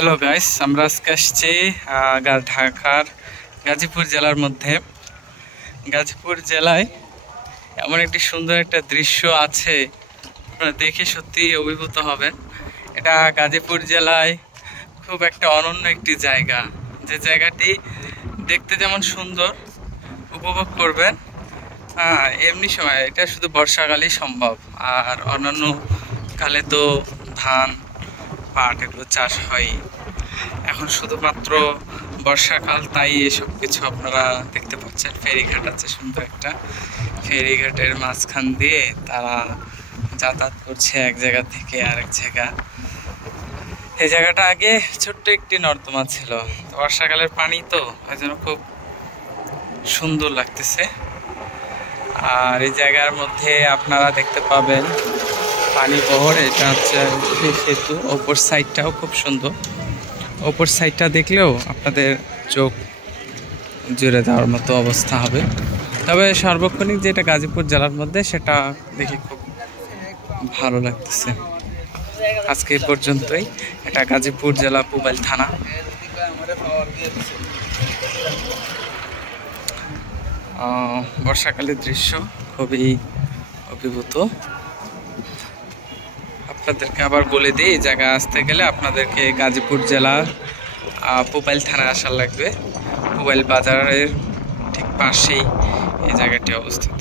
Hello guys, আমরা আজকে আসছি ঢাকার গাজীপুর জেলার মধ্যে। গাজীপুর জেলায় এমন একটি সুন্দর একটা দৃশ্য আছে, আপনারা দেখে সত্যি অভিভূত হবেন। এটা গাজীপুর জেলায় খুব একটা অনন্য একটি জায়গা, যে জায়গাটি দেখতে যেমন সুন্দর, উপভোগ করবেন এমনি সময় এটা শুধু বর্ষাকালেই সম্ভব। আর অন্যান্য কালে তো ধান পাট এগুলো চাষ হয়। এখন শুধুমাত্র বর্ষাকাল, তাই এসব কিছু আপনারা দেখতে পাচ্ছেন। ফেরিঘাট আছে, সুন্দর একটা ফেরিঘাটের মাঝখান দিয়ে তারা যাতায়াত করছে এক জায়গা থেকে আরেক জায়গা। এই জায়গাটা আগে ছোট্ট একটি নর্দমা ছিল, বর্ষাকালের পানি তো ওই জন্য খুব সুন্দর লাগতেছে। আর এই জায়গার মধ্যে আপনারা দেখতে পাবেন পানি বহর, এটা হচ্ছে সেতু। ওপর সাইডটাও খুব সুন্দর, ওপর সাইডটা দেখলেও আপনাদের চোখ জুড়ে দেওয়ার মতো অবস্থা হবে। তবে সার্বক্ষণিক যেটা গাজীপুর জেলার মধ্যে, সেটা দেখে খুব ভালো লাগতেছে। আজকে এই পর্যন্তই। এটা গাজীপুর জেলা পুবাইল থানা। বর্ষাকালের দৃশ্য খুবই অভিভূত। আপনাদেরকে আবার বলে দিই, এই জায়গায় আসতে গেলে আপনাদেরকে গাজীপুর জেলা পুবাইল থানায় আসা লাগবে। পুবাইল বাজারের ঠিক পাশেই এই জায়গাটি অবস্থিত।